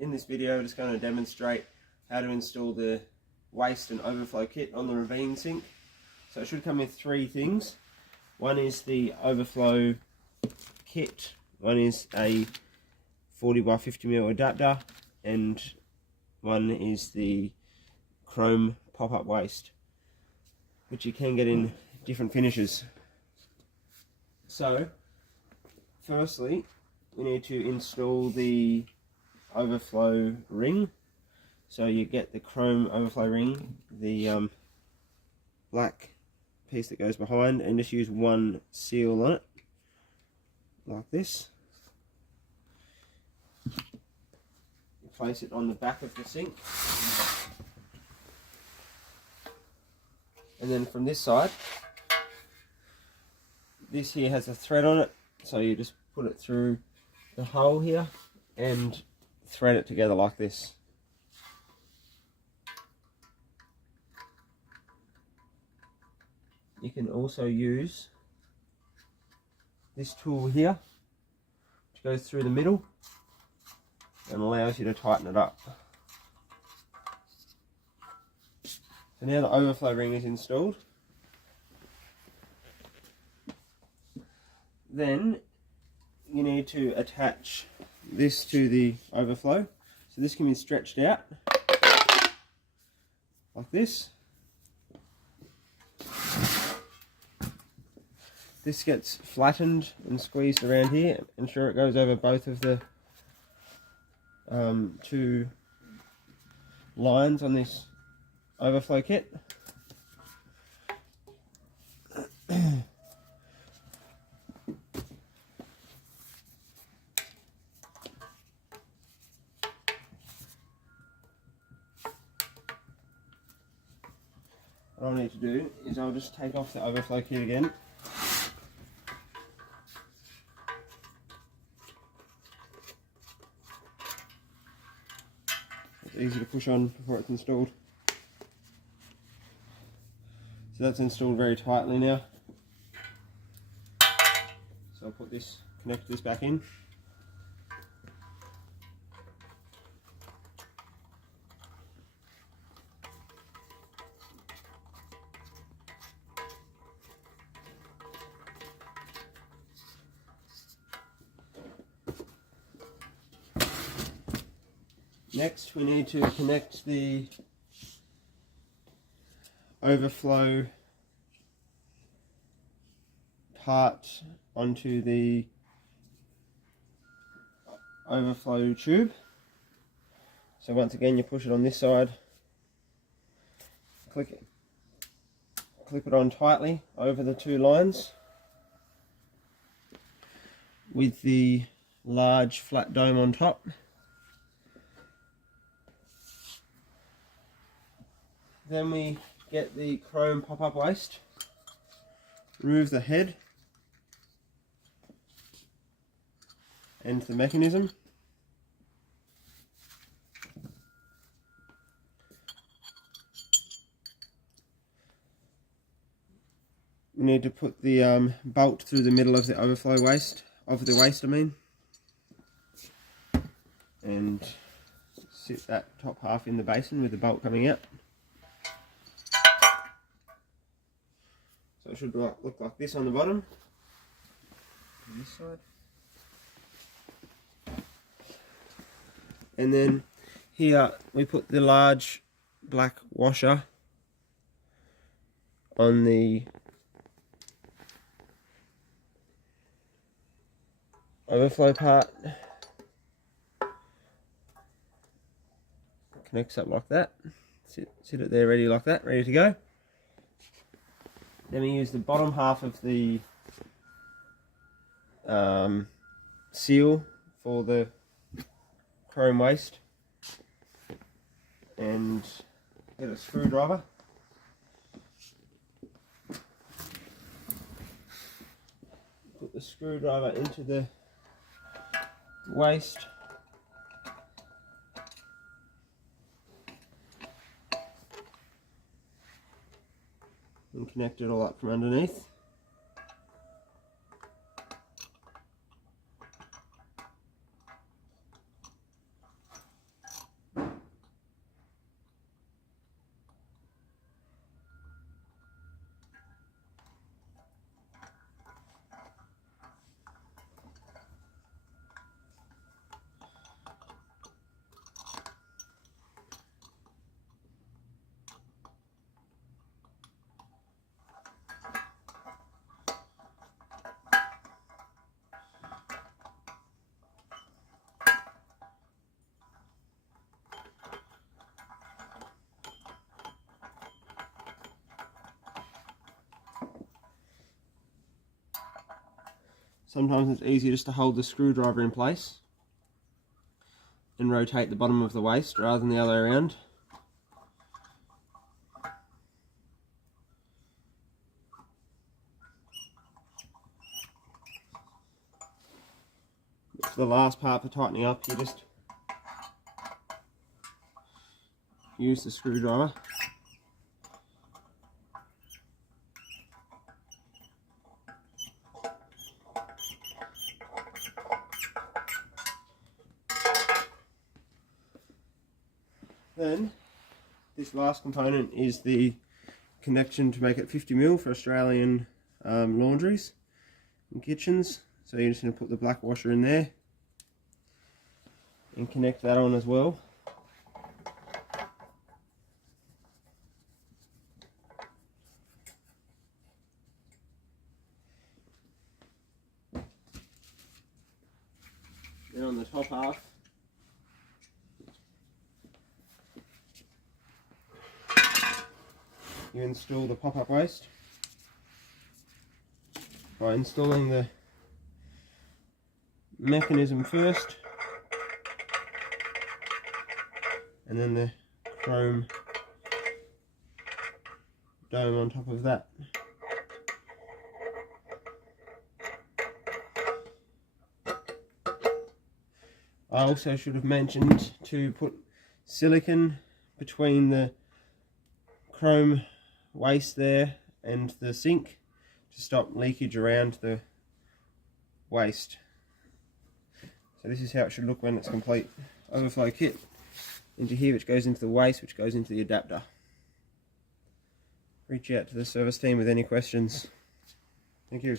In this video, I'm just going to demonstrate how to install the waste and overflow kit on the Ravine sink. So it should come with three things. One is the overflow kit, one is a 40 by 50mm adapter, and one is the chrome pop-up waste, which you can get in different finishes. So firstly, we need to install the overflow ring. So you get the chrome overflow ring, the black piece that goes behind, and just use one seal on it, like this. You place it on the back of the sink, and then from this side, this here has a thread on it, so you just put it through the hole here and thread it together like this. You can also use this tool here, which goes through the middle and allows you to tighten it up. So now the overflow ring is installed. Then you need to attach this to the overflow. So this can be stretched out like this. This gets flattened and squeezed around here. Ensure it goes over both of the two lines on this overflow kit. What I'll need to do is I'll just take off the overflow kit again. It's easy to push on before it's installed. So that's installed very tightly now. So I'll put this, connect this back in. Next, we need to connect the overflow part onto the overflow tube. So once again, you push it on this side, clip it on tightly over the two lines with the large flat dome on top. Then we get the chrome pop-up waste, remove the head and the mechanism. We need to put the bolt through the middle of the overflow waste, and sit that top half in the basin with the bolt coming out. So it should look like this on the bottom, on this side. And then here we put the large black washer on the overflow part. Connects up like that. Sit it there ready like that, ready to go. Then we use the bottom half of the seal for the chrome waste and get a screwdriver. Put the screwdriver into the waste. And connect it all up from underneath. sometimes it's easier just to hold the screwdriver in place and rotate the bottom of the waste rather than the other way around. For the last part for tightening up, you just use the screwdriver. Then this last component is the connection to make it 50mm for Australian laundries and kitchens. So you're just going to put the black washer in there and connect that on as well. Then on the top half, you install the pop-up waste by installing the mechanism first and then the chrome dome on top of that. I also should have mentioned to put silicone between the chrome waste there and the sink to stop leakage around the waste. So this is how it should look when it's complete. Overflow kit into here, which goes into the waste, which goes into the adapter. Reach out to the service team with any questions. Thank you.